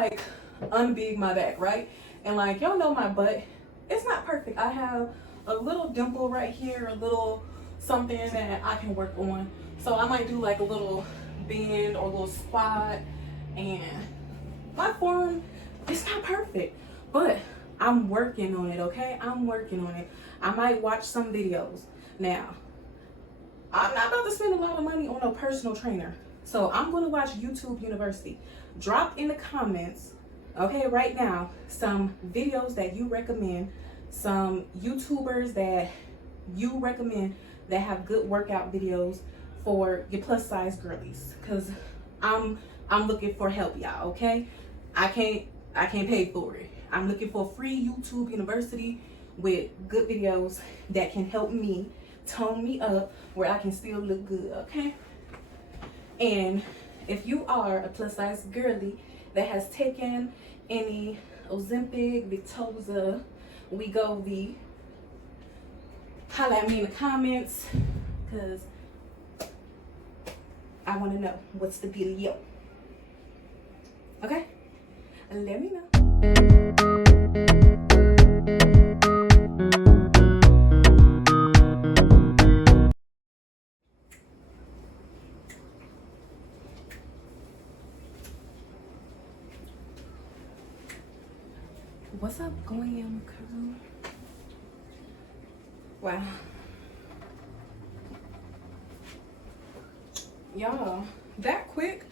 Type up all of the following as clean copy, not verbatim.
like unbig my back, right? And like y'all know my butt, it's not perfect. I have a little dimple right here, a little something that I can work on. So I might do like a little bend or a little squat, and my form, it's not perfect, but I'm working on it, okay? I'm working on it. I might watch some videos. Now, I'm not about to spend a lot of money on a personal trainer. So I'm going to watch YouTube University. Drop in the comments, okay, right now, some videos that you recommend, some YouTubers that you recommend that have good workout videos for your plus size girlies. Cause I'm looking for help, y'all, okay? I can't pay for it. I'm looking for free YouTube University with good videos that can help me tone me up where I can still look good, okay? And if you are a plus size girly that has taken any Ozempic, Victoza, Wegovy, holla at me in the comments, because I want to know what's the dealio. Okay? And let me know. What's up, Glam Crew? Wow. Y'all, that quick,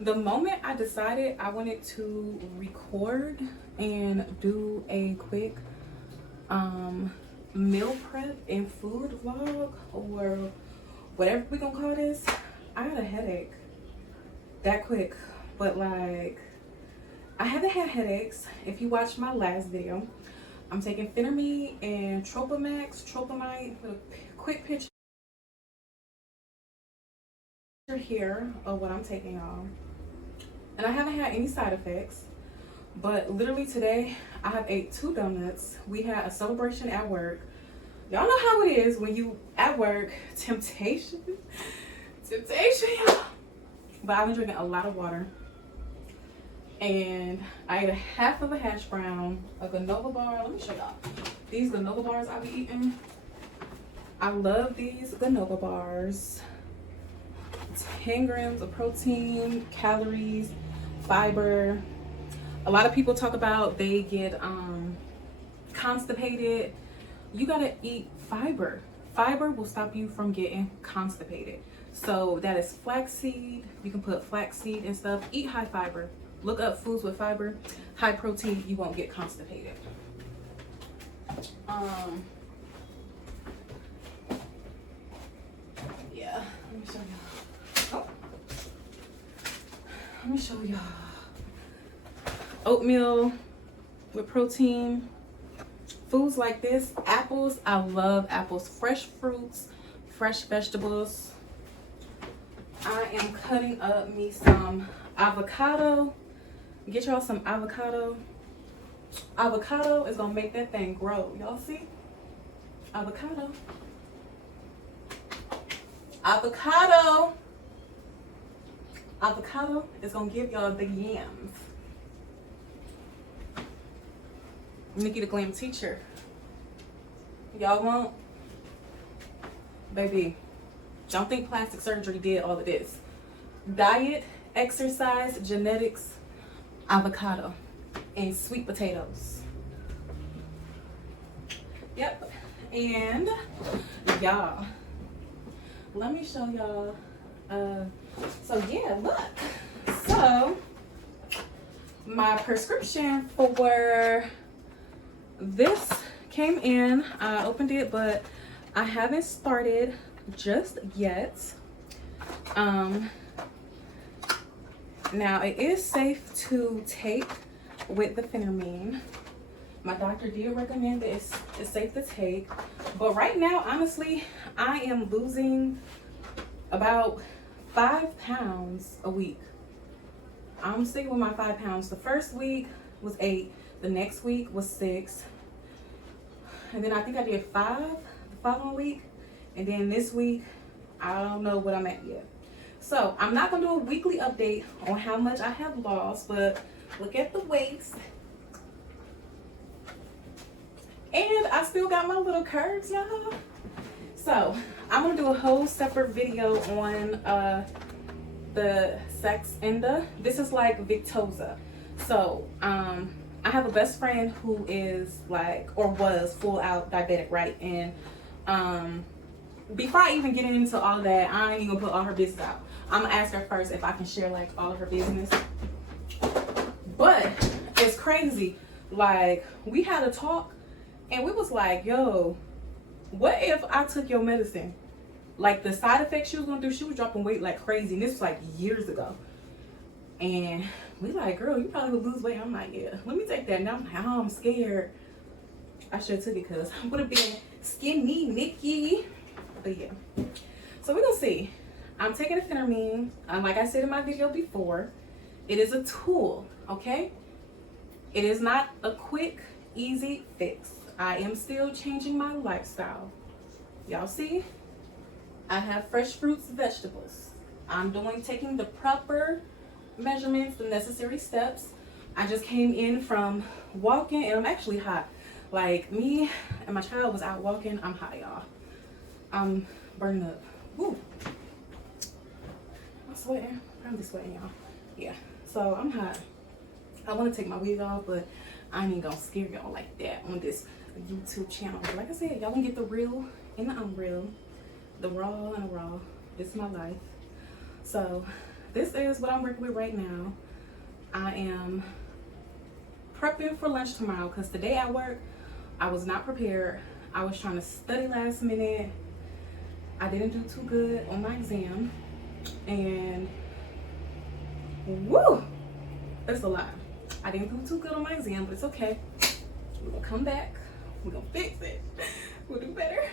the moment I decided I wanted to record and do a quick meal prep and food vlog, or whatever we gonna call this, I had a headache that quick. But like, I haven't had headaches. If you watched my last video, I'm taking Phentermine and Tropamite, with a quick picture here of what I'm taking on. And I haven't had any side effects. But literally today, I have ate 2 donuts. We had a celebration at work. Y'all know how it is when you at work, temptation, y'all. But I've been drinking a lot of water. And I ate a half of a hash brown, a granola bar. Let me show y'all. These granola bars I be eating. I love these granola bars. 10 grams of protein, calories, fiber. A lot of people talk about they get constipated. You gotta eat fiber. Fiber will stop you from getting constipated. So that is flaxseed. You can put flaxseed and stuff. Eat high fiber. Look up foods with fiber, high protein. You won't get constipated. Yeah. Let me show y'all. Oh. Let me show y'all. Oatmeal with protein. Foods like this. Apples. I love apples. Fresh fruits, fresh vegetables. I am cutting up me some avocado. Get y'all some avocado. Avocado is gonna make that thing grow. Y'all see? Avocado. Avocado. Avocado is gonna give y'all the yams. Nikki the Glam teacher. Y'all won't? Baby, don't think plastic surgery did all of this. Diet, exercise, genetics, avocado, and sweet potatoes. Yep. And y'all, let me show y'all. So yeah, look. So my prescription for this came in. I opened it, but I haven't started just yet. Now it is safe to take with the Phentermine. My doctor did recommend that it's safe to take, but right now, honestly, I am losing about 5 pounds a week. I'm sticking with my 5 pounds. The first week was 8, the next week was 6, and then I think I did 5 the following week, and then this week, I don't know what I'm at yet. So I'm not gonna do a weekly update on how much I have lost, but Look at the waist. And I still got my little curves, y'all. So I'm gonna do a whole separate video on the sex enda. This is like Victoza. So I have a best friend who is like, or was full out diabetic, right? And before I even get into all of that, I ain't even gonna put all her business out. I'm gonna ask her first if I can share like all of her business. But it's crazy. Like, we had a talk and we was like, yo, what if I took your medicine? Like, the side effects she was gonna do, she was dropping weight like crazy. And this was like years ago. And we like, girl, you probably would lose weight. I'm like, yeah, let me take that. Now I'm like, oh, I'm scared. I should have took it because I would have been skinny Nikki. But yeah. So we're gonna see. I'm taking a phentermine. Like I said in my video before, it is a tool, okay? It is not a quick, easy fix. I am still changing my lifestyle. Y'all see? I have fresh fruits, vegetables. I'm taking the proper measurements, the necessary steps. I just came in from walking and I'm actually hot. Like, me and my child was out walking. I'm hot, y'all. I'm burning up. Woo. I'm sweating. I'm just sweating, y'all. Yeah. So I'm hot. I want to take my wig off, but I ain't gonna scare y'all like that on this YouTube channel. But like I said, y'all gonna get the real and the unreal, the raw and the raw. This is my life. So this is what I'm working with right now. I am prepping for lunch tomorrow because today at work, I was not prepared. I was trying to study last minute. I didn't do too good on my exam. And woo, it's a lot. I didn't do too good on my exam, but it's okay. We're gonna come back. We're gonna fix it. We'll do better.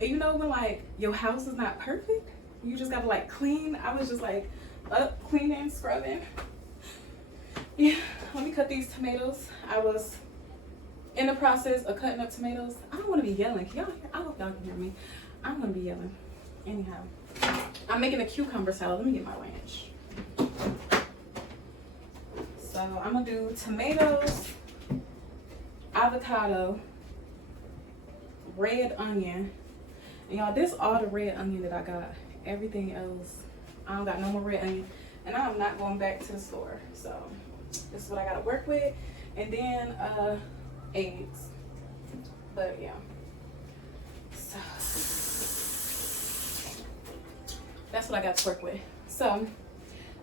And you know when like your house is not perfect, you just gotta like clean. I was just like up cleaning, scrubbing. Yeah, let me cut these tomatoes. I was in the process of cutting up tomatoes. I don't want to be yelling. Can y'all hear? I hope y'all can hear me. I'm gonna be yelling. Anyhow, I'm making a cucumber salad. Let me get my ranch. So I'm gonna do tomatoes, avocado, red onion. And y'all, this all the red onion that I got. Everything else, I don't got no more red onion. And I'm not going back to the store. So this is what I gotta work with. And then eggs. But yeah. So that's what I got to work with. So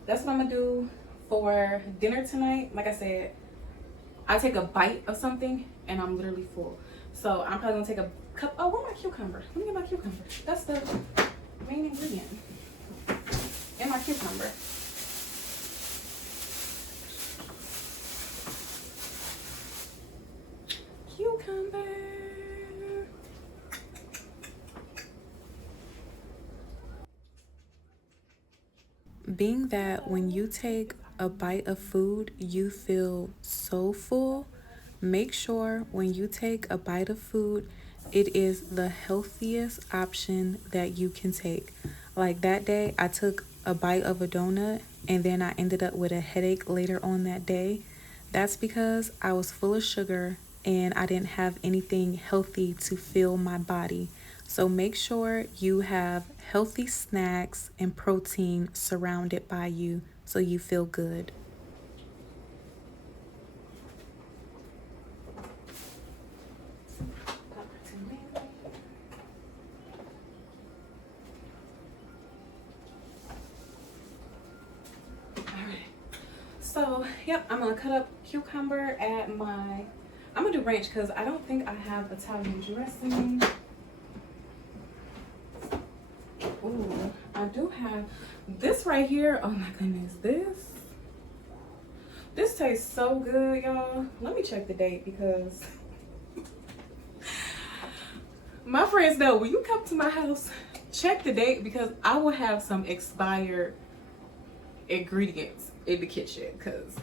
that's what I'm gonna do for dinner tonight. Like I said, I take a bite of something and I'm literally full. So I'm probably gonna take a cup. Oh, where's my cucumber? Let me get my cucumber. That's the main ingredient. And my cucumber. Cucumber. Being that when you take a bite of food, you feel so full, make sure when you take a bite of food, it is the healthiest option that you can take. Like that day, I took a bite of a donut and then I ended up with a headache later on that day. That's because I was full of sugar and I didn't have anything healthy to fill my body. So make sure you have healthy snacks and protein surrounded by you so you feel good. So, yep, I'm gonna cut up cucumber, add my, I'm gonna do ranch because I don't think I have Italian dressing. Ooh, I do have this right here. Oh my goodness, this tastes so good, y'all. Let me check the date because my friends know when you come to my house, check the date because I will have some expired ingredients in the kitchen because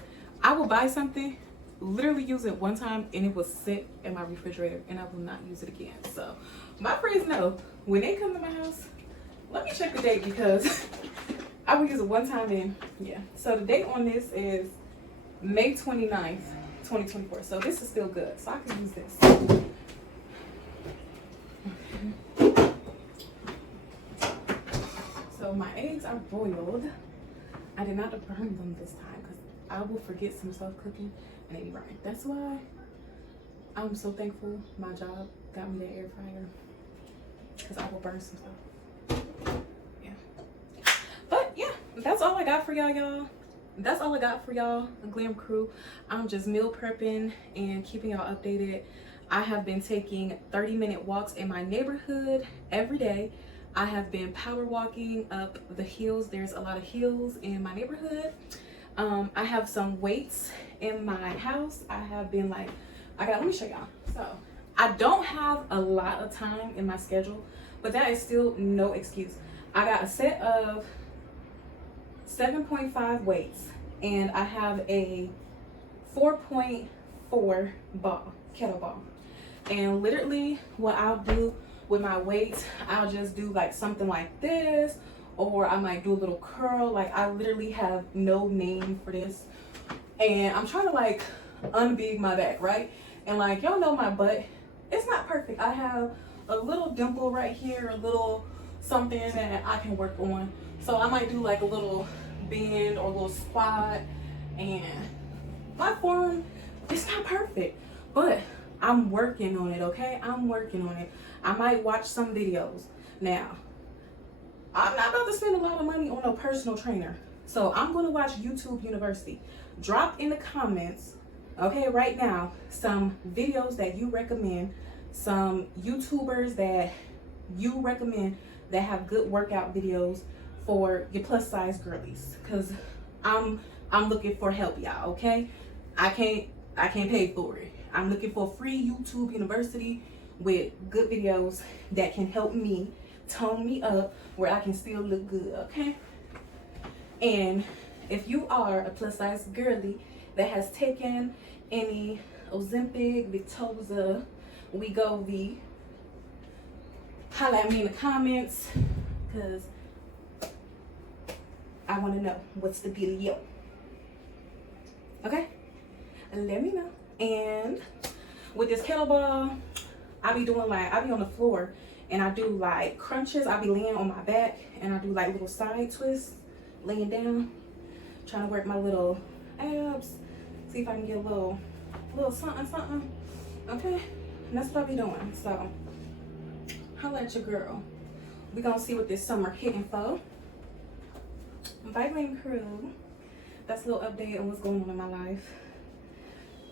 I will buy something, literally use it one time and it will sit in my refrigerator and I will not use it again. So my friends know when they come to my house, let me check the date because I will use it one time and yeah. So the date on this is May 29th, 2024. So this is still good. So I can use this. So my eggs are boiled. I did not burn them this time because I will forget some stuff cooking and they be burning. That's why I'm so thankful my job got me that air fryer because I will burn some stuff. Yeah. But yeah, that's all I got for y'all. That's all I got for y'all, Glam Crew. I'm just meal prepping and keeping y'all updated. I have been taking 30-minute walks in my neighborhood every day. I have been power walking up the hills. There's a lot of hills in my neighborhood. I have some weights in my house. I have been like, let me show y'all. So I don't have a lot of time in my schedule, but that is still no excuse. I got a set of 7.5 weights and I have a 4.4 ball, kettlebell. And literally what I'll do with my weights, I'll just do like something like this, or I might do a little curl. Like I literally have no name for this. And I'm trying to like unbig my back, right? And like y'all know my butt, it's not perfect. I have a little dimple right here, a little something that I can work on. So I might do like a little bend or a little squat, and my form, it's not perfect, but I'm working on it, okay? I'm working on it. I might watch some videos. Now, I'm not about to spend a lot of money on a personal trainer, so I'm gonna watch YouTube University. Drop in the comments, okay, right now, some videos that you recommend, some YouTubers that you recommend that have good workout videos for your plus size girlies, because I'm looking for help, y'all, okay? I can't pay for it. I'm looking for free YouTube University with good videos that can help me tone me up where I can still look good, okay? And if you are a plus size girly that has taken any Ozempic, Victoza, Wegovy, holla at me in the comments, because I want to know what's the dealio. Okay? And let me know. And with this kettlebell, I be on the floor and I do like crunches. I be laying on my back and I do like little side twists, laying down, trying to work my little abs, see if I can get a little something. Okay? And that's what I be doing. So, holla at your girl. We gonna see what this summer hitting for. Bye, Glam Crew. That's a little update on what's going on in my life.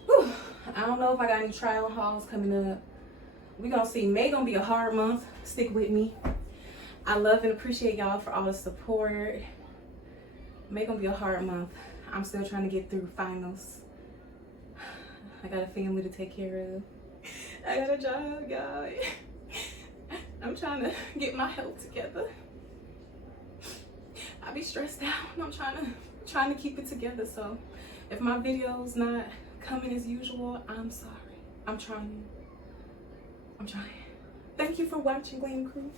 Whew. I don't know if I got any trial hauls coming up. We gonna see. May gonna be a hard month. Stick with me. I love and appreciate y'all for all the support. May gonna be a hard month. I'm still trying to get through finals. I got a family to take care of. I got a job, guys. I'm trying to get my health together. I be stressed out. I'm trying to keep it together. So if my video's not coming as usual, I'm sorry. I'm trying. Thank you for watching, Glam Crew.